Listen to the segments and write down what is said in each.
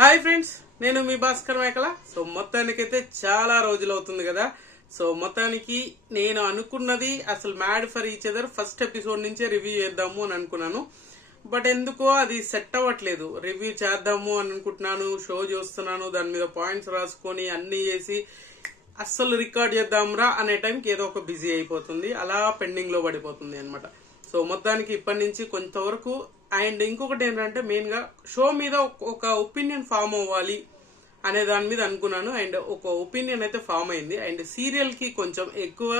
Hi friends, నేను మీ భాస్కర్ మేకల. So మొత్తానికైతే చాలా రోజులు అవుతుంది కదా. సో మొత్తానికి నేను అనుకున్నది అసలు mad for each other first episode నుంచే రివ్యూ చేద్దాము అని అనుకున్నాను. బట్ ఎందుకో అది సెట్ అవ్వట్లేదు. రివ్యూ చేద్దాము అని అనుకుంటున్నాను, షో చూస్తున్నాను, దాని మీద పాయింట్స్ రాసుకొని అన్ని చేసి అస్సలు రికార్డ్ చేద్దాంరా అనే టైంకి ఏదో ఒక బిజీ అయిపోతుంది, అలా పెండింగ్ లో పడిపోతుంది అనమాట. సో మొత్తానికి ఇప్పటి నుంచి కొంతవరకు. అండ్ ఇంకొకటి ఏంటంటే మెయిన్ గా షో మీద ఒక ఒపీనియన్ ఫామ్ అవ్వాలి అనే దాని మీద అనుకున్నాను. అండ్ ఒక ఒపీనియన్ అయితే ఫామ్ అయింది. అండ్ సీరియల్ కి కొంచెం ఎక్కువ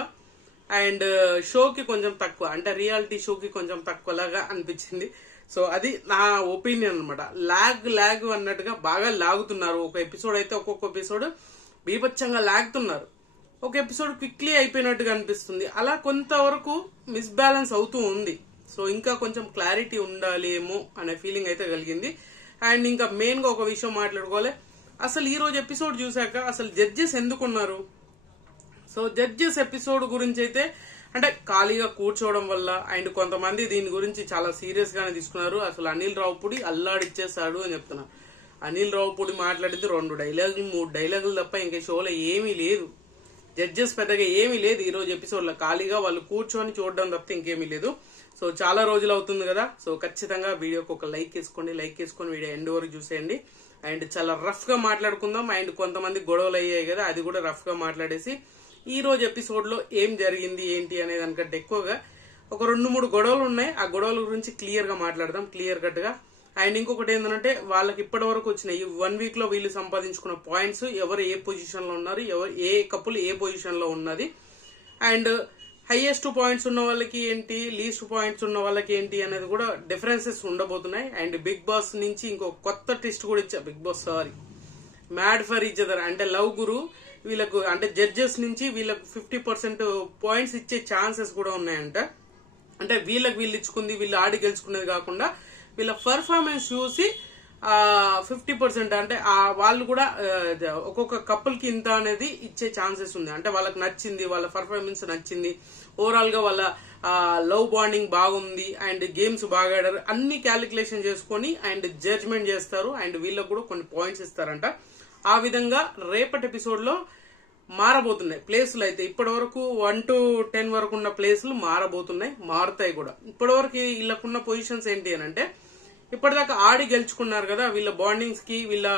అండ్ షోకి కొంచెం తక్కువ, అంటే రియాలిటీ షోకి కొంచెం తక్కువలాగా అనిపించింది. సో అది నా ఒపీనియన్ అనమాట. లాగ్ అన్నట్టుగా బాగా లాగుతున్నారు. ఒక ఎపిసోడ్ అయితే ఒక్కొక్క ఎపిసోడ్ బీభత్సంగా లాగుతున్నారు, ఒక ఎపిసోడ్ క్విక్లీ అయిపోయినట్టుగా అనిపిస్తుంది. అలా కొంతవరకు మిస్బ్యాలెన్స్ అవుతూ ఉంది. సో ఇంకా కొంచెం క్లారిటీ ఉండాలేమో అనే ఫీలింగ్ అయితే కలిగింది. అండ్ ఇంకా మెయిన్ గా ఒక విషయం మాట్లాడుకోవాలి. అసలు ఈ రోజు ఎపిసోడ్ చూసాక అసలు జడ్జెస్ ఎందుకున్నారు? సో జడ్జెస్ ఎపిసోడ్ గురించి అయితే అంటే ఖాళీగా కూర్చోవడం వల్ల అండ్ కొంతమంది దీని గురించి చాలా సీరియస్ గానే తీసుకున్నారు. అసలు అనిల్ రావుపూడి అల్లాడిచ్చేస్తాడు అని చెప్తున్నారు. అనిల్ రావుపూడి మాట్లాడింది 2 డైలాగులు 3 డైలాగులు తప్ప ఇంకా షోలో ఏమీ లేదు. జడ్జెస్ పెద్దగా ఏమీ లేదు ఈ రోజు ఎపిసోడ్ లో. ఖాళీగా వాళ్ళు కూర్చొని చూడడం తప్ప ఇంకేమీ లేదు. సో చాలా రోజులు అవుతుంది కదా. సో ఖచ్చితంగా వీడియోకి ఒక లైక్ వేసుకొని వీడియో ఎండ్ వరకు చూసేయండి. అండ్ చాలా రఫ్ గా మాట్లాడుకుందాం. అండ్ కొంతమంది గొడవలు అయ్యాయి కదా, అది కూడా రఫ్ గా మాట్లాడేసి ఈ రోజు ఎపిసోడ్ లో ఏం జరిగింది ఏంటి అనే దానికంటే ఎక్కువగా ఒక 2-3 గొడవలు ఉన్నాయి. ఆ గొడవల గురించి క్లియర్ గా మాట్లాడదాం, క్లియర్ కట్ గా. అండ్ ఇంకొకటి ఏంటంటే వాళ్ళకి ఇప్పటి వరకు వచ్చిన ఈ 1 వీక్ లో వీళ్ళు సంపాదించుకున్న పాయింట్స్, ఎవరు ఏ పొజిషన్ లో ఉన్నారు, ఎవరు ఏ కపుల్ ఏ పొజిషన్ లో ఉన్నది, అండ్ హైయెస్ట్ పాయింట్స్ ఉన్న వాళ్ళకి ఏంటి, లీస్ట్ పాయింట్స్ ఉన్న వాళ్ళకి ఏంటి అనేది కూడా డిఫరెన్సెస్ ఉండబోతున్నాయి. అండ్ బిగ్ బాస్ నుంచి ఇంకో కొత్త ట్విస్ట్ కూడా ఇచ్చా. Bigg Boss mad for each other అంటే లవ్ గురు వీళ్ళకు అంటే జడ్జెస్ నుంచి వీళ్ళకు 50% పాయింట్స్ ఇచ్చే ఛాన్సెస్ కూడా ఉన్నాయంట. అంటే వీళ్ళు ఇచ్చుకుంది, వీళ్ళు ఆడి గెలుచుకునేది కాకుండా వీళ్ళ పర్ఫార్మెన్స్ చూసి 50% అంటే వాళ్ళు కూడా ఒక్కొక్క కపుల్ కి ఇంత అనేది ఇచ్చే ఛాన్సెస్ ఉంది. అంటే వాళ్ళకి నచ్చింది, వాళ్ళ పర్ఫార్మెన్స్ నచ్చింది, ఓవరాల్ గా వాళ్ళ లవ్ బాండింగ్ బాగుంది అండ్ గేమ్స్ బాగా ఆడారు, అన్ని క్యాలిక్యులేషన్ చేసుకొని అండ్ జడ్జ్మెంట్ చేస్తారు. అండ్ వీళ్ళకు కూడా కొన్ని పాయింట్స్ ఇస్తారంట. ఆ విధంగా రేపటి ఎపిసోడ్ లో మారబోతున్నాయి ప్లేసులు. అయితే ఇప్పటి వరకు 1 to 10 వరకు ఉన్న ప్లేసులు మారుతాయి కూడా. ఇప్పటి వరకు వీళ్ళకున్న పొజిషన్స్ ఏంటి అని అంటే ఇప్పటిదాకా ఆడి గెలుచుకున్నారు కదా, వీళ్ళ బాండింగ్స్ కి, వీళ్ళ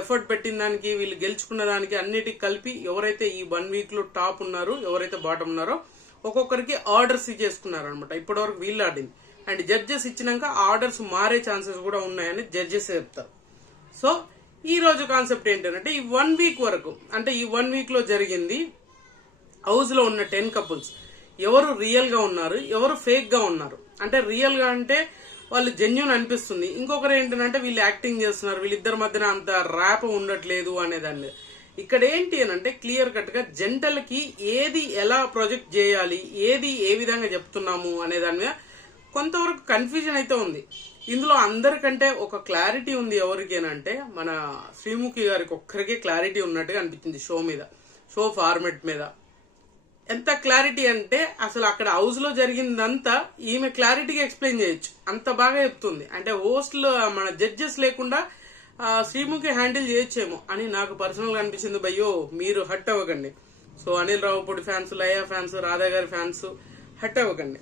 ఎఫర్ట్ పెట్టిన దానికి, వీళ్ళు గెలుచుకున్న దానికి అన్నిటికి కలిపి ఎవరైతే ఈ 1 వీక్ లో టాప్ ఉన్నారు, ఎవరైతే బాటం ఉన్నారో ఒక్కొక్కరికి ఆర్డర్స్ ఇచ్చేసుకున్నారు అనమాట. ఇప్పటి వరకు వీళ్ళు ఆడింది. అండ్ జడ్జెస్ ఇచ్చినాక ఆర్డర్స్ మారే ఛాన్సెస్ కూడా ఉన్నాయని జడ్జెస్ చెప్తారు. సో ఈ రోజు కాన్సెప్ట్ ఏంటంటే ఈ 1 వీక్ వరకు, అంటే ఈ 1 వీక్ లో జరిగింది హౌస్ లో ఉన్న 10 కపుల్స్ ఎవరు రియల్ గా ఉన్నారు, ఎవరు ఫేక్ గా ఉన్నారు. అంటే రియల్ గా అంటే వాళ్ళు జెన్యున్ అనిపిస్తుంది, ఇంకొకరు ఏంటంటే వీళ్ళు యాక్టింగ్ చేస్తున్నారు, వీళ్ళిద్దరి మధ్యన అంత ర్యాప్ ఉండట్లేదు అనేదాన్ని. ఇక్కడ ఏంటి అని అంటే క్లియర్ కట్ గా జంటల్ కి ఏది ఎలా ప్రొజెక్ట్ చేయాలి, ఏది ఏ విధంగా చెప్తున్నాము అనే దాని మీద కొంతవరకు కన్ఫ్యూజన్ అయితే ఉంది. ఇందులో అందరికంటే ఒక క్లారిటీ ఉంది ఎవరికేనంటే మన శ్రీముఖి గారికి ఒక్కరికే క్లారిటీ ఉన్నట్టుగా అనిపించింది షో మీద, షో ఫార్మెట్ మీద. ఎంత క్లారిటీ అంటే అసలు అక్కడ హౌస్ లో జరిగిందంతా ఈమె క్లారిటీగా ఎక్స్ప్లెయిన్ చేయొచ్చు, అంత బాగా చెప్తుంది. అంటే హోస్ట్లు మన జడ్జెస్ లేకుండా శ్రీముఖి హ్యాండిల్ చేయొచ్చేమో అని నాకు పర్సనల్ గా అనిపించింది. భయ్యో మీరు హట్ అవ్వకండి. సో అనిల్ రావుపూడి ఫ్యాన్స్, లయ ఫ్యాన్స్, రాధా గారి ఫ్యాన్స్ హట్ అవ్వకండి.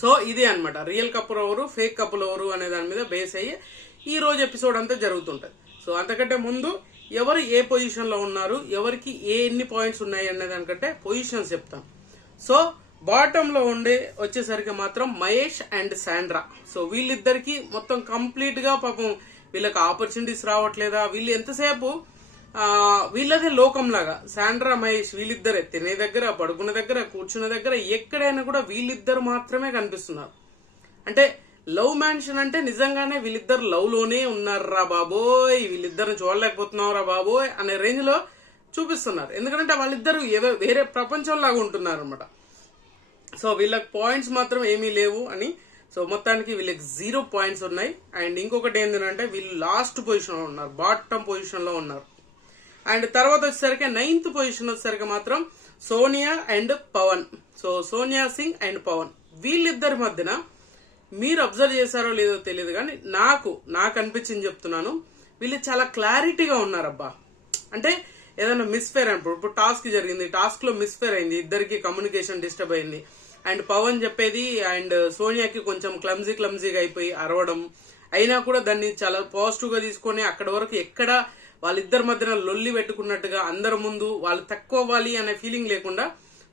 సో ఇదే అనమాట రియల్ కపుల్ ఎవరు, ఫేక్ కపుల్ ఎవరు అనే దాని మీద బేస్ అయ్యి ఈ రోజు ఎపిసోడ్ అంతా జరుగుతుంటది. సో అంతకంటే ముందు ఎవరు ఏ పొజిషన్ లో ఉన్నారు, ఎవరికి ఎన్ని పాయింట్స్ ఉన్నాయి అనే దానికంటే పొజిషన్స్ చెప్తాం. సో బాటమ్ లో ఉండే వచ్చేసరికి మాత్రం మహేష్ అండ్ శాండ్రా. సో వీళ్ళిద్దరికి మొత్తం కంప్లీట్ గా పాపం వీళ్ళకి ఆపర్చునిటీస్ రావట్లేదా, వీళ్ళు ఎంతసేపు వీళ్ళదే లోకం లాగా. శాండ్రా మహేష్ వీళ్ళిద్దరే తినే దగ్గర, పడుకున్న దగ్గర, కూర్చున్న దగ్గర, ఎక్కడైనా కూడా వీళ్ళిద్దరు మాత్రమే కనిపిస్తున్నారు. అంటే లవ్ మ్యాన్షన్ అంటే నిజంగానే వీళ్ళిద్దరు లవ్ లోనే ఉన్నారా బాబోయ్, వీళ్ళిద్దరిని చూడలేకపోతున్నాం రా బాబోయ్ అనే రేంజ్ లో చూపిస్తున్నారు. ఎందుకంటే వాళ్ళిద్దరు ఏదో వేరే ప్రపంచం లాగా ఉంటున్నారు అనమాట. సో వీళ్ళకి పాయింట్స్ మాత్రం ఏమీ లేవు అని. సో మొత్తానికి వీళ్ళకి 0 పాయింట్స్ ఉన్నాయి. అండ్ ఇంకొకటి ఏంటంటే వీళ్ళు లాస్ట్ పొజిషన్ లో ఉన్నారు, బాటమ్ పొజిషన్ లో ఉన్నారు. అండ్ తర్వాత వచ్చేసరికి 9th పొజిషన్ వచ్చేసరికి మాత్రం Sonia and Pawan. So Sonia Singh and Pawan వీళ్ళిద్దరి మధ్యన మీరు అబ్జర్వ్ చేశారో లేదో తెలియదు కానీ నాకు అనిపించింది చెప్తున్నాను, వీళ్ళు చాలా క్లారిటీగా ఉన్నారబ్బా. అంటే ఏదైనా మిస్ఫేర్ అయినప్పుడు, ఇప్పుడు టాస్క్ జరిగింది, టాస్క్ లో మిస్ఫేర్ అయింది, ఇద్దరికి కమ్యూనికేషన్ డిస్టర్బ్ అయింది, అండ్ పవన్ చెప్పేది అండ్ సోనియాకి కొంచెం క్లమ్జీగా అయిపోయి అరవడం అయినా కూడా దాన్ని చాలా పాజిటివ్ గా తీసుకొని అక్కడ వరకు ఎక్కడ వాళ్ళిద్దరి మధ్యన లొల్లి పెట్టుకున్నట్టుగా అందరి ముందు వాళ్ళు తక్కువ అవ్వాలి అనే ఫీలింగ్ లేకుండా,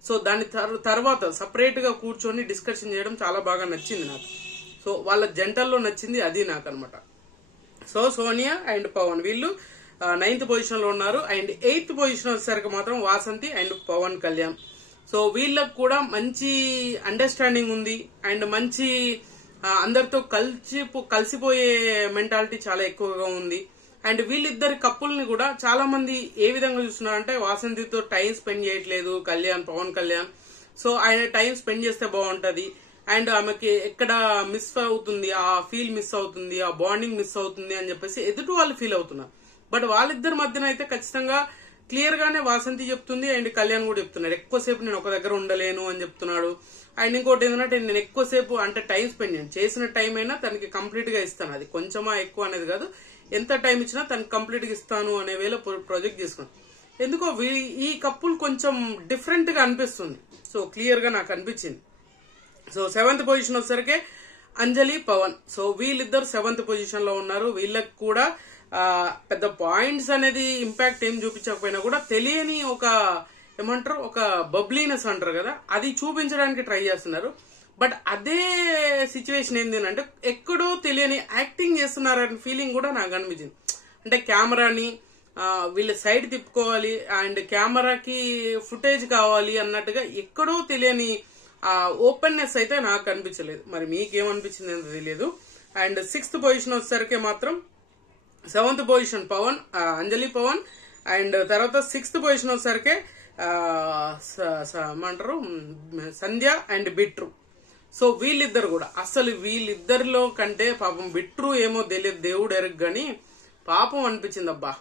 సో దాని తర్వాత సపరేట్ గా కూర్చొని డిస్కషన్ చేయడం చాలా బాగా నచ్చింది నాకు. సో వాళ్ళ జంటల్లో నచ్చింది అది నాకు అనమాట. సో సోనియా అండ్ పవన్ వీళ్ళు 9th పొజిషన్ లో ఉన్నారు. అండ్ 8th పొజిషన్ వచ్చేసరికి మాత్రం వాసంతి అండ్ పవన్ కళ్యాణ్. సో వీళ్ళకు కూడా మంచి అండర్స్టాండింగ్ ఉంది అండ్ మంచి అందరితో కలిసిపోయే మెంటాలిటీ చాలా ఎక్కువగా ఉంది. అండ్ వీళ్ళిద్దరి కప్పుల్ని కూడా చాలా మంది ఏ విధంగా చూస్తున్నారంటే వాసంతితో టైం స్పెండ్ చేయట్లేదు పవన్ కళ్యాణ్. సో ఆయన టైం స్పెండ్ చేస్తే బాగుంటది అండ్ ఆమెకి ఎక్కడ మిస్ అవుతుంది, ఆ ఫీల్ మిస్ అవుతుంది, ఆ బాండింగ్ మిస్ అవుతుంది అని చెప్పేసి ఎదుటి వాళ్ళు ఫీల్ అవుతున్నారు. బట్ వాళ్ళిద్దరి మధ్యన అయితే ఖచ్చితంగా క్లియర్ గానే వాసంతి చెప్తుంది అండ్ కళ్యాణ్ కూడా చెప్తున్నాడు, ఎక్కువసేపు నేను ఒక దగ్గర ఉండలేను అని చెప్తున్నాడు. అండ్ ఇంకోటి ఏంటంటే నేను ఎక్కువసేపు అంటే టైం స్పెండ్ చేసిన టైం అయినా తనకి కంప్లీట్ గా ఇస్తాను, అది కొంచెమా ఎక్కువ అనేది కాదు, ఎంత టైం ఇచ్చినా తనకి కంప్లీట్ గా ఇస్తాను అనే వేళ ప్రాజెక్ట్ చేసుకున్నాను. ఎందుకో ఈ కప్పులు కొంచెం డిఫరెంట్ గా అనిపిస్తుంది. సో క్లియర్ గా నాకు అనిపించింది. సో 7th పొజిషన్ వచ్చేసరికి అంజలి పవన్. సో వీళ్ళిద్దరు 7th పొజిషన్ లో ఉన్నారు. వీళ్ళకి కూడా పెద్ద పాయింట్స్ అనేది ఇంపాక్ట్ ఏం చూపించకపోయినా కూడా తెలియని ఒక ఏమంటారు ఒక బబ్లీనెస్ అంటారు కదా, అది చూపించడానికి ట్రై చేస్తున్నారు. బట్ అదే సిచ్యువేషన్ ఏంటంటే ఎక్కడో తెలియని యాక్టింగ్ చేస్తున్నారనే ఫీలింగ్ కూడా నాకు అనిపించింది. అంటే కెమెరాని వీళ్ళ సైడ్ తిప్పుకోవాలి అండ్ కెమెరాకి ఫుటేజ్ కావాలి అన్నట్టుగా ఎక్కడో తెలియని ఓపెన్నెస్ అయితే నాకు అనిపించలేదు. మరి మీకేమనిపించింది అని తెలియదు. అండ్ 6th పొజిషన్ వచ్చేసరికి మాత్రం 7th position Pawan Anjali Pawan and తర్వాత 6th పొజిషన్ వచ్చేసరికి ఏమంటారు సంధ్య అండ్ బిట్రు. సో వీళ్ళిద్దరు కూడా అసలు వీళ్ళిద్దరిలో కంటే పాపం బిట్రు ఏమో తెలియదు, దేవుడు ఎరుగు గాని పాపం అనిపించింది అబ్బా.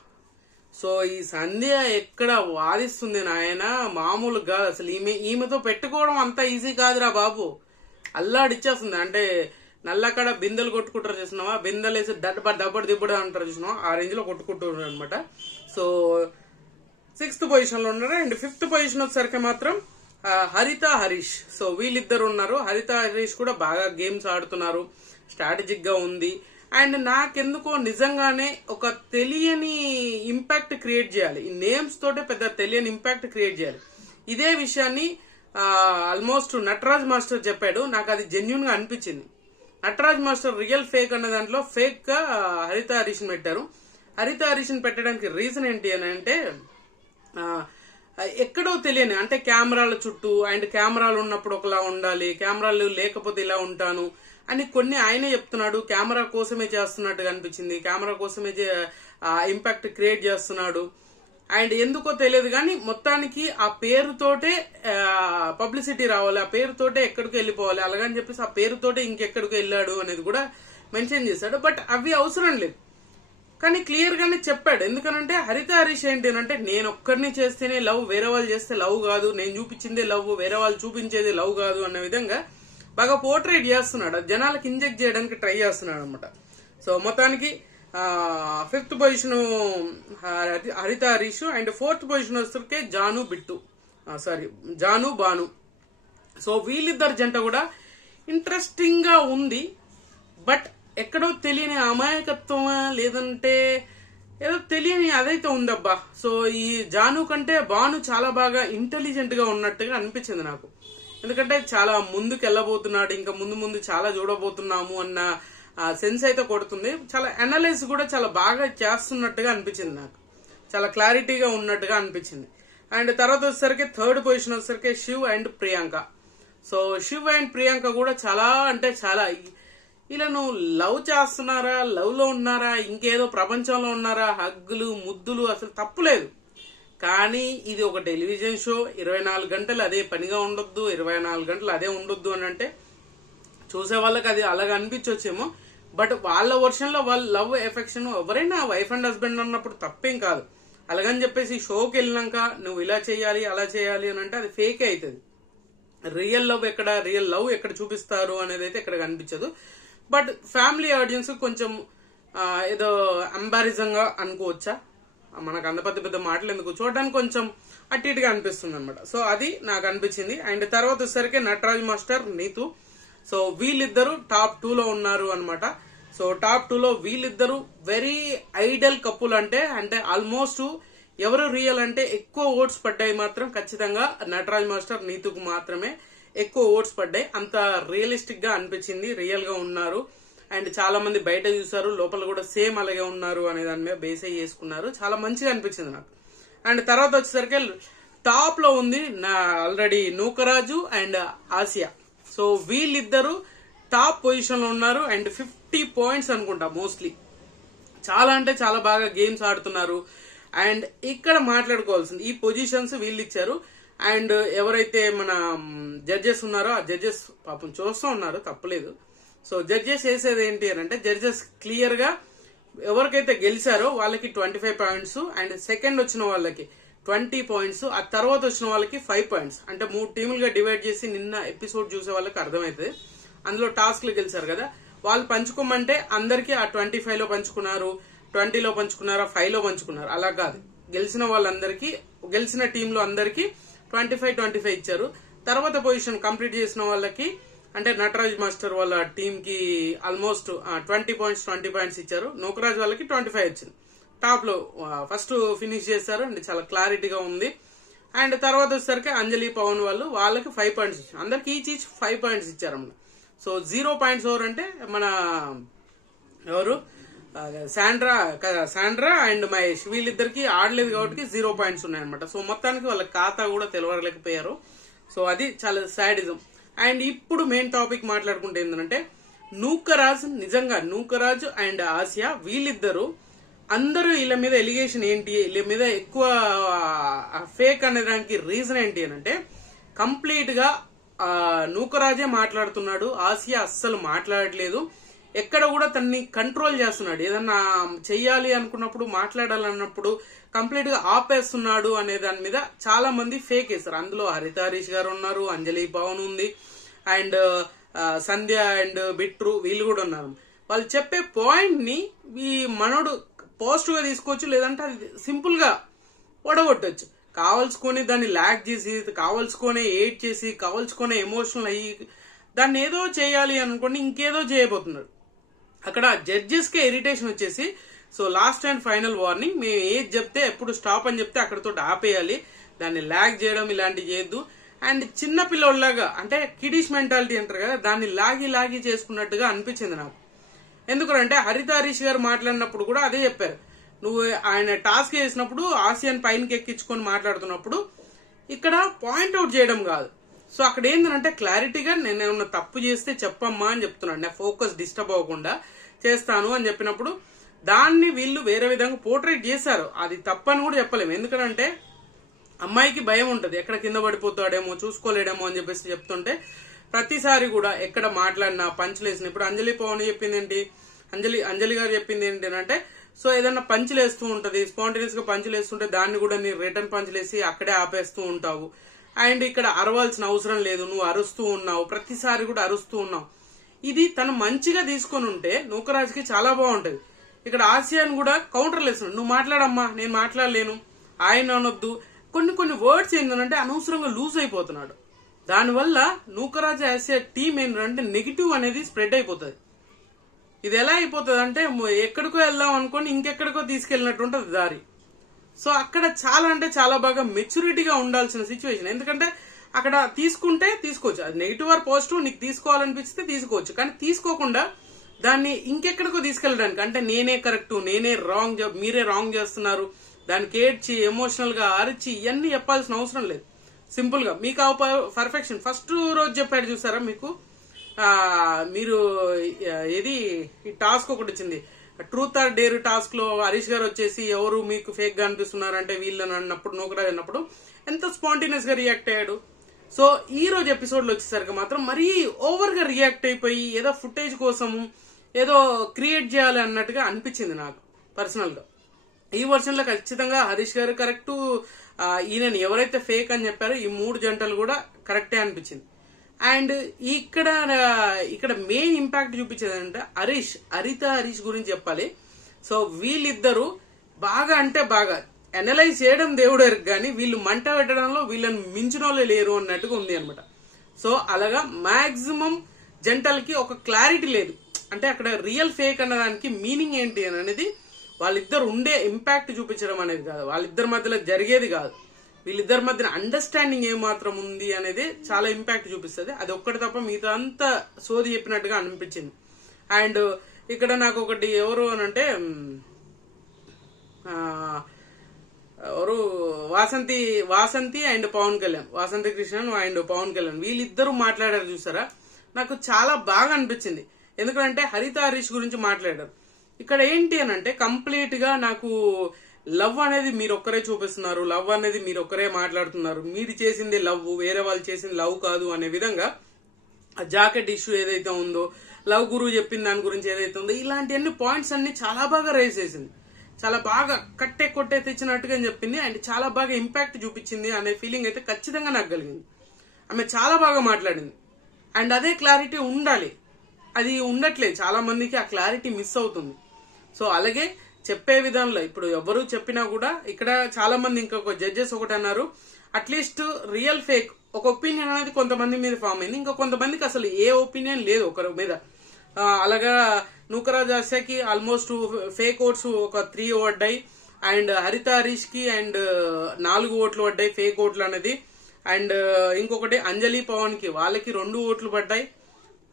సో ఈ సంధ్య ఎక్కడ వాదిస్తుంది నాయన, మామూలుగా కాదు అసలు. ఈమెతో పెట్టుకోవడం అంత ఈజీ కాదురా బాబు, అల్లాడిచ్చేస్తుంది. అంటే నల్లక్కడ బిందెలు కొట్టుకుంటారు చూసినావా, బిందెలు వేసి దబ్బడి దిబ్బడు అంటారు చూసినావా, ఆ రేంజ్ లో కొట్టుకుంటున్నారు అనమాట. సో 6th పొజిషన్ లో ఉన్నారు. అండ్ 5th పొజిషన్ వచ్చేసరికి మాత్రం హరిత హరీష్. సో వీళ్ళిద్దరు ఉన్నారు. హరిత హరీష్ కూడా బాగా గేమ్స్ ఆడుతున్నారు, స్ట్రాటజిక్ గా ఉంది. అండ్ నాకెందుకో నిజంగానే ఒక తెలియని ఇంపాక్ట్ క్రియేట్ చేయాలి, ఈ నేమ్స్ తోటే పెద్ద తెలియని ఇంపాక్ట్ క్రియేట్ చేయాలి. ఇదే విషయాన్ని ఆల్మోస్ట్ నటరాజ్ మాస్టర్ చెప్పాడు, నాకు అది జెన్యున్ గా అనిపించింది. నటరాజ్ మాస్టర్ రియల్ ఫేక్ అన్న దాంట్లో ఫేక్ గా హరిత హరీష్ పెట్టారు. హరిత హరీష్ పెట్టడానికి రీజన్ ఏంటి అని అంటే ఎక్కడో తెలియని అంటే కెమెరాల చుట్టూ అండ్ కెమెరాలు ఉన్నప్పుడు ఒకలా ఉండాలి, కెమెరాలు లేకపోతే ఇలా ఉంటాను అని కొన్ని ఆయనే చెప్తున్నాడు. కెమెరా కోసమే చేస్తున్నట్టుగా అనిపించింది, కెమెరా కోసమే ఇంపాక్ట్ క్రియేట్ చేస్తున్నాడు. అండ్ ఎందుకో తెలియదు కానీ మొత్తానికి ఆ పేరుతోటే పబ్లిసిటీ రావాలి, ఆ పేరుతోటే ఎక్కడికి వెళ్ళిపోవాలి, అలాగని చెప్పేసి ఆ పేరుతోటే ఇంకెక్కడికి వెళ్ళాడు అనేది కూడా మెన్షన్ చేశాడు. బట్ అవి అవసరం లేదు, కానీ క్లియర్ గానే చెప్పాడు. ఎందుకనంటే హరిత హరీష్ ఏంటి అంటే నేను ఒక్కరిని చేస్తేనే లవ్, వేరే వాళ్ళు చేస్తే లవ్ కాదు, నేను చూపించిందే లవ్, వేరే వాళ్ళు చూపించేది లవ్ కాదు అన్న విధంగా బాగా పోర్ట్రేట్ చేస్తున్నాడు, జనాలకు ఇంజెక్ట్ చేయడానికి ట్రై చేస్తున్నాడు అనమాట. సో మొత్తానికి 5th పొజిషన్ హరిత హరీష్ అండ్ 4th పొజిషన్ వస్తే జాను బాను. సో వీళ్ళిద్దరు జంట కూడా ఇంట్రెస్టింగ్ గా ఉంది. బట్ ఎక్కడో తెలియని అమాయకత్వమా లేదంటే ఏదో తెలియని అదైతే ఉందబ్బా. సో ఈ జాను కంటే బాను చాలా బాగా ఇంటెలిజెంట్ గా ఉన్నట్టుగా అనిపించింది నాకు. ఎందుకంటే చాలా ముందుకు వెళ్ళబోతున్నాడు, ఇంకా ముందు చాలా చూడబోతున్నాము అన్న సెన్స్ అయితే కొడుతుంది. చాలా అనలైజ్ కూడా చాలా బాగా చేస్తున్నట్టుగా అనిపించింది నాకు, చాలా క్లారిటీగా ఉన్నట్టుగా అనిపించింది. అండ్ తర్వాత వచ్చేసరికి 3rd పొజిషన్ వచ్చేసరికి Shiv and Priyanka. So Shiv and Priyanka కూడా చాలా అంటే చాలా ఇలా నువ్వు లవ్ చేస్తున్నారా, లవ్ లో ఉన్నారా, ఇంకేదో ప్రపంచంలో ఉన్నారా, హగ్గులు ముద్దులు అసలు తప్పులేదు. కానీ ఇది ఒక టెలివిజన్ షో, 24 గంటలు అదే పనిగా ఉండొద్దు, 24 గంటలు అదే ఉండొద్దు అని అంటే చూసే వాళ్ళకి అది అలాగ అనిపించొచ్చేమో. బట్ వాళ్ళ వర్షన్ లో వాళ్ళ లవ్ ఎఫెక్షన్ ఎవరైనా వైఫ్ అండ్ హస్బెండ్ అన్నప్పుడు తప్పేం కాదు. అలాగని చెప్పేసి షోకి వెళ్ళినాక నువ్వు ఇలా చేయాలి అలా చేయాలి అని అంటే అది ఫేక్ అవుతుంది. రియల్ లవ్ ఎక్కడ చూపిస్తారు అనేది అయితే ఇక్కడ కనిపించదు. బట్ ఫ్యామిలీ ఆడియన్స్ కొంచెం ఏదో ఎంబారిజంగ్ గా అనుకోవచ్చా, మనకు అంత పెద్ద పెద్ద మాటలు ఎందుకు, చూడడానికి కొంచెం అటు ఇటుగా అనిపిస్తుంది అనమాట. సో అది నాకు అనిపించింది. అండ్ తర్వాత వచ్చేసరికి నటరాజ్ మాస్టర్, నీతు. సో వీళ్ళిద్దరు టాప్ 2లో ఉన్నారు అనమాట. సో టాప్ 2లో వీళ్ళిద్దరు వెరీ ఐడల్ కపుల్. అంటే ఆల్మోస్ట్ ఎవరు రియల్ అంటే ఎక్కువ ఓట్స్ పడ్డాయి మాత్రం ఖచ్చితంగా నటరాజ్ మాస్టర్, నీతుకు మాత్రమే ఎక్కువ ఓట్స్ పడ్డాయి. అంత రియలిస్టిక్ గా అనిపించింది, రియల్ గా ఉన్నారు. అండ్ చాలా మంది బయట చూసారు, లోపల కూడా సేమ్ అలాగే ఉన్నారు అనే దాని మీద బేస్ అయ్యి చేసుకున్నారు. చాలా మంచిగా అనిపించింది నాకు. అండ్ తర్వాత వచ్చేసరికి టాప్ లో ఉంది నా already Nookaraju and Asia. So వీళ్ళిద్దరు టాప్ పొజిషన్ లో ఉన్నారు. అండ్ 50 పాయింట్స్ అనుకుంటా మోస్ట్లీ. చాలా అంటే చాలా బాగా గేమ్స్ ఆడుతున్నారు. అండ్ ఇక్కడ మాట్లాడుకోవాల్సింది, ఈ పొజిషన్స్ వీళ్ళు ఇచ్చారు. అండ్ ఎవరైతే మన జడ్జెస్ ఉన్నారో ఆ జడ్జెస్ పాపం చూస్తూ ఉన్నారు, తప్పలేదు. సో జడ్జెస్ వేసేది ఏంటి అని అంటే, జడ్జెస్ క్లియర్ గా ఎవరికైతే గెలిచారో వాళ్ళకి 25 పాయింట్స్, అండ్ సెకండ్ వచ్చిన వాళ్ళకి 20 పాయింట్స్, ఆ తర్వాత వచ్చిన వాళ్ళకి 5 పాయింట్స్. అంటే 3 టీములుగా డివైడ్ చేసి నిన్న ఎపిసోడ్ చూసే వాళ్ళకి అర్థమవుతుంది. అందులో టాస్క్లు గెలిచారు కదా, వాళ్ళు పంచుకోమంటే అందరికి ఆ 25లో పంచుకున్నారు, 20లో పంచుకున్నారు, 5లో పంచుకున్నారు. అలా కాదు, గెలిచిన వాళ్ళందరికీ, గెలిచిన టీంలో అందరికి 25 ఇచ్చారు. తర్వాత పొజిషన్ కంప్లీట్ చేసిన వాళ్ళకి అంటే నటరాజ్ మాస్టర్ వాళ్ళ టీమ్ కి ఆల్మోస్ట్ 20 పాయింట్స్ ఇచ్చారు. నూకరాజ్ వాళ్ళకి 25 వచ్చింది. టాప్ లో ఫస్ట్ ఫినిష్ చేశారు. అండ్ చాలా క్లారిటీగా ఉంది. అండ్ తర్వాత వచ్చేసరికి అంజలి, పవన్ వాళ్ళకి 5 పాయింట్స్ ఇచ్చారు. అందరికి ఈచ్ 5 పాయింట్స్ ఇచ్చారన్నమాట. సో 0 పాయింట్స్ ఎవరంటే మన ఎవరు శాండ్రా అండ్ మహేష్, వీళ్ళిద్దరికి ఆడలేదు కాబట్టి 0 పాయింట్స్ ఉన్నాయన్నమాట. సో మొత్తానికి వాళ్ళ ఖాతా కూడా తెలవలేకపోయారు. సో అది చాలా సాడిజం. అండ్ ఇప్పుడు మెయిన్ టాపిక్ మాట్లాడుకుంటే ఏంటంటే, నూకరాజ్ అండ్ ఆసియా వీళ్ళిద్దరు, అందరూ వీళ్ళ మీద ఎలిగేషన్ ఏంటి, వీళ్ళ మీద ఎక్కువ ఫేక్ అనే దానికి రీజన్ ఏంటి అని అంటే, కంప్లీట్ గా నూకరాజే మాట్లాడుతున్నాడు, ఆసియా అస్సలు మాట్లాడట్లేదు. ఎక్కడ కూడా తన్ని కంట్రోల్ చేస్తున్నాడు. ఏదన్నా చెయ్యాలి అనుకున్నప్పుడు, మాట్లాడాలన్నప్పుడు కంప్లీట్ గా ఆపేస్తున్నాడు అనే దాని మీద చాలా మంది ఫేక్ వేస్తారు. అందులో హరిత హరీష్ గారు ఉన్నారు, అంజలి, పవన్ ఉంది, అండ్ సంధ్య అండ్ బిట్రు వీళ్ళు కూడా ఉన్నారు. వాళ్ళు చెప్పే పాయింట్ ని ఈ మనోడు పాజిటివ్ గా తీసుకోవచ్చు, లేదంటే అది సింపుల్ గా ఓడగొట్టచ్చు. కావాల్సుకొని దాన్ని ల్యాక్ చేసి, కావాల్సుకొని ఎయిట్ చేసి, కావాల్సుకొని ఎమోషనల్ అయ్యి దాన్ని ఏదో చేయాలి అనుకోండి, ఇంకేదో చేయబోతున్నాడు. అక్కడ జడ్జెస్ కే ఇరిటేషన్ వచ్చేసి, so last and final warning, మేము ఏది చెప్తే ఎప్పుడు స్టాప్ అని చెప్తే అక్కడతో ఆపేయాలి, దాన్ని ల్యాగ్ చేయడం ఇలాంటివి చేయొద్దు. అండ్ చిన్న పిల్లోళ్ళలాగా, అంటే కిడిష్ మెంటాలిటీ అంటారు కదా, దాన్ని లాగి చేసుకున్నట్టుగా అనిపించింది నాకు. ఎందుకంటే హరిత హరీష్ గారు మాట్లాడినప్పుడు కూడా అదే చెప్పారు. నువ్వు ఆయన టాస్క్ చేసినప్పుడు ఆసియాన్ పైనకి ఎక్కించుకొని మాట్లాడుతున్నప్పుడు ఇక్కడ పాయింట్అవుట్ చేయడం కాదు. సో అక్కడ ఏంటంటే క్లారిటీగా నేను ఏమన్నా తప్పు చేస్తే చెప్పమ్మా అని చెప్తున్నాడు. నా ఫోకస్ డిస్టర్బ్ అవ్వకుండా చేస్తాను అని చెప్పినప్పుడు దాన్ని వీళ్ళు వేరే విధంగా పోర్ట్రేట్ చేశారు. అది తప్పని కూడా చెప్పలేము. ఎందుకంటే అమ్మాయికి భయం ఉంటుంది, ఎక్కడ కింద పడిపోతాడేమో, చూసుకోలేడేమో అని చెప్పేసి చెప్తుంటే ప్రతిసారి కూడా ఎక్కడ మాట్లాడినా పంచులేసిన, ఇప్పుడు అంజలి పవన్ చెప్పింది ఏంటి, అంజలి గారు చెప్పింది ఏంటి అంటే, సో ఏదన్నా పంచులేస్తూ ఉంటది, స్పాంటేనియస్ గా పంచులేస్తుంటే దాన్ని కూడా నీ రిటర్న్ పంచులేసి అక్కడే ఆపేస్తూ ఉంటావు. అండ్ ఇక్కడ అరవాల్సిన అవసరం లేదు, నువ్వు అరుస్తూ ఉన్నావు, ప్రతిసారి కూడా అరుస్తూ ఉన్నావు. ఇది తను మంచిగా తీసుకొని ఉంటే నూకరాజుకి చాలా బాగుంటది. ఇక్కడ ఆసియాని కూడా కౌంటర్లు వేస్తున్నాడు, నువ్వు మాట్లాడమ్మా, నేను మాట్లాడలేను, ఆయన అనొద్దు. కొన్ని వర్డ్స్ ఏంటంటే అనవసరంగా లూజ్ అయిపోతున్నాడు. దానివల్ల నూకరాజు ఆసియా టీం ఏంటంటే నెగిటివ్ అనేది స్ప్రెడ్ అయిపోతుంది. ఇది ఎలా అయిపోతుంది అంటే, ఎక్కడికో వెళ్దాం అనుకోని ఇంకెక్కడికో తీసుకెళ్ళినట్టు ఉంటుంది దారి. సో అక్కడ చాలా అంటే చాలా బాగా మెచ్యూరిటీగా ఉండాల్సిన సిచ్యువేషన్. ఎందుకంటే అక్కడ తీసుకుంటే తీసుకోవచ్చు, అది నెగిటివ్ ఆర్ పాజిటివ్ నీకు తీసుకోవాలనిపిస్తే తీసుకోవచ్చు, కానీ తీసుకోకుండా దాన్ని ఇంకెక్కడికో తీసుకెళ్ళడానికి, అంటే నేనే కరెక్ట్, నేనే రాంగ్, మీరే రాంగ్ చేస్తున్నారు, దానికి ఏడ్చి ఎమోషనల్ గా అరిచి ఇవన్నీ చెప్పాల్సిన అవసరం లేదు. సింపుల్ గా మీకు పర్ఫెక్షన్ ఫస్ట్ రోజు చెప్పాడు చూసారా, మీకు మీరు ఏది ఈ టాస్క్ ఒకటి వచ్చింది, ట్రూత్ ఆర్ డేర్ టాస్క్ లో హరీష్ గారు వచ్చేసి ఎవరు మీకు ఫేక్ గా అనిపిస్తున్నారంటే వీళ్ళని అన్నప్పుడు, నూకరాజ్ అన్నప్పుడు ఎంత స్పాంటేనియస్ గా రియాక్ట్ అయ్యాడు. సో ఈ రోజు ఎపిసోడ్ లో వచ్చేసరికి మాత్రం మరీ ఓవర్ గా రియాక్ట్ అయిపోయి ఏదో ఫుటేజ్ కోసము ఏదో క్రియేట్ చేయాలి అన్నట్టుగా అనిపించింది నాకు పర్సనల్ గా. ఈ వర్షన్ లో ఖచ్చితంగా హరీష్ గారు కరెక్ట్, ఈయనని ఎవరైతే ఫేక్ అని చెప్పారో ఈ 3 జంటలు కూడా కరెక్టే అనిపించింది. అండ్ ఇక్కడ మెయిన్ ఇంపాక్ట్ చూపించేది అంటే హరీష్, హరిత హరీష్ గురించి చెప్పాలి. సో వీళ్ళిద్దరూ బాగా అంటే బాగా అనలైజ్ చేయడం దేవుడు ఎరుగు, కానీ వీళ్ళు మంట పెట్టడంలో వీళ్ళని మించిన వాళ్ళు లేరు అన్నట్టుగా ఉంది అనమాట. సో అలాగా మాక్సిమం జంటలకి ఒక క్లారిటీ లేదు. అంటే అక్కడ రియల్ ఫేక్ అన్నదానికి మీనింగ్ ఏంటి అని అనేది వాళ్ళిద్దరు ఉండే ఇంపాక్ట్ చూపించడం అనేది కాదు, వాళ్ళిద్దరి మధ్యలో జరిగేది కాదు, వీళ్ళిద్దరి మధ్యన అండర్స్టాండింగ్ ఏమాత్రం ఉంది అనేది చాలా ఇంపాక్ట్ చూపిస్తుంది. అది ఒక్కటి తప్ప మిగతా అంతా సోది చెప్పినట్టుగా అనిపించింది. అండ్ ఇక్కడ నాకు ఒకటి ఎవరు అని అంటే ఎవరు వాసంతి అండ్ పవన్ కళ్యాణ్, వాసంతి కృష్ణన్ అండ్ పవన్ కళ్యాణ్ వీళ్ళిద్దరూ మాట్లాడారు చూసారా, నాకు చాలా బాగా అనిపించింది. ఎందుకంటే హరిత హరీష్ గురించి మాట్లాడారు. ఇక్కడ ఏంటి అని అంటే కంప్లీట్ గా నాకు లవ్ అనేది మీరు ఒక్కరే చూపిస్తున్నారు, లవ్ అనేది మీరు ఒక్కరే మాట్లాడుతున్నారు, మీరు చేసింది లవ్, వేరే వాళ్ళు చేసింది లవ్ కాదు అనే విధంగా ఆ జాకెట్ ఇష్యూ ఏదైతే ఉందో, లవ్ గురువు చెప్పిన దాని గురించి ఏదైతే ఉందో, ఇలాంటి అన్ని పాయింట్స్ అన్ని చాలా బాగా రైజ్ చేసింది. చాలా బాగా కొట్టే తెచ్చినట్టుగా చెప్పింది అండ్ చాలా బాగా ఇంపాక్ట్ చూపించింది అనే ఫీలింగ్ అయితే ఖచ్చితంగా నాకు కలిగింది. ఆమె చాలా బాగా మాట్లాడింది అండ్ అదే క్లారిటీ ఉండాలి, అది ఉండట్లేదు, చాలా మందికి ఆ క్లారిటీ మిస్ అవుతుంది. సో అలాగే చెప్పే విధానంలో ఇప్పుడు ఎవరు చెప్పినా కూడా ఇక్కడ చాలా మంది ఇంకొక జడ్జెస్ ఒకటి అన్నారు, అట్లీస్ట్ రియల్ ఫేక్ ఒక ఒపీనియన్ అనేది కొంతమంది మీద ఫామ్ అయింది, ఇంకా కొంతమందికి అసలు ఏ ఒపీనియన్ లేదు ఒకరి మీద. అలాగా నూకరాజ్ ఆశకి ఆల్మోస్ట్ ఫేక్ ఓట్స్ ఒక 3 పడ్డాయి అండ్ హరిత హరీష్ కి అండ్ 4 ఓట్లు పడ్డాయి ఫేక్ ఓట్లు అనేది. అండ్ ఇంకొకటి అంజలి పవన్ కి వాళ్ళకి 2 ఓట్లు పడ్డాయి.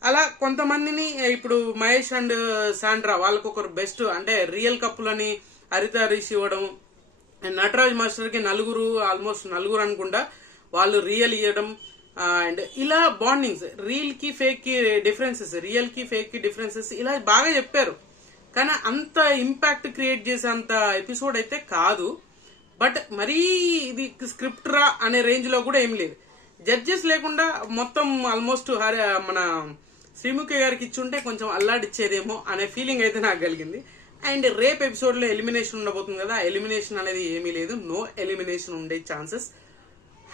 అలా కొంతమందిని ఇప్పుడు మహేష్ అండ్ శాండ్రా వాళ్ళకి ఒకరు బెస్ట్ అంటే రియల్ కప్పులని హరిత హరీష్ ఇవ్వడం, నటరాజ్ మాస్టర్ కి ఆల్మోస్ట్ 4 అనుకుంటా వాళ్ళు రియల్ ఇవ్వడం. అండ్ ఇలా బాండింగ్స్, రియల్ కి ఫేక్ కి డిఫరెన్సెస్, రియల్ కి ఫేక్ కి డిఫరెన్సెస్ ఇలా బాగా చెప్పారు. కానీ అంత ఇంపాక్ట్ క్రియేట్ చేసేంత ఎపిసోడ్ అయితే కాదు. బట్ మరీ ఇది స్క్రిప్ట్ రా అనే రేంజ్ లో కూడా ఏం లేదు. జడ్జెస్ లేకుండా మొత్తం ఆల్మోస్ట్ మన శ్రీముఖి గారికి ఇచ్చుంటే కొంచెం అల్లాడిచ్చేదేమో అనే ఫీలింగ్ అయితే నాకు కలిగింది. అండ్ రేపు ఎపిసోడ్ లో ఎలిమినేషన్ ఉండబోతుంది కదా, ఎలిమినేషన్ అనేది ఏమీ లేదు, నో ఎలిమినేషన్ ఉండే ఛాన్సెస్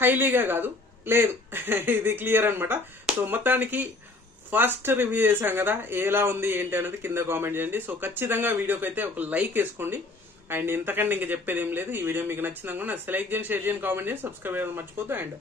హైలీగా కాదు లేదు, ఇది క్లియర్ అనమాట. సో మొత్తానికి ఫస్ట్ రివ్యూ చేశాం కదా, ఎలా ఉంది ఏంటి అనేది కింద కామెంట్ చేయండి. సో ఖచ్చితంగా వీడియోకి అయితే ఒక లైక్ వేసుకోండి. అండ్ ఇంతకంటే ఇంకా చెప్పేది ఏం లేదు. ఈ వీడియో మీకు నచ్చిందనుకోండి, లైక్ చేయండి, షేర్ చేయండి, కామెంట్ చేయండి, సబ్స్క్రైబ్ చేయడం మర్చిపోద్దు. అండ్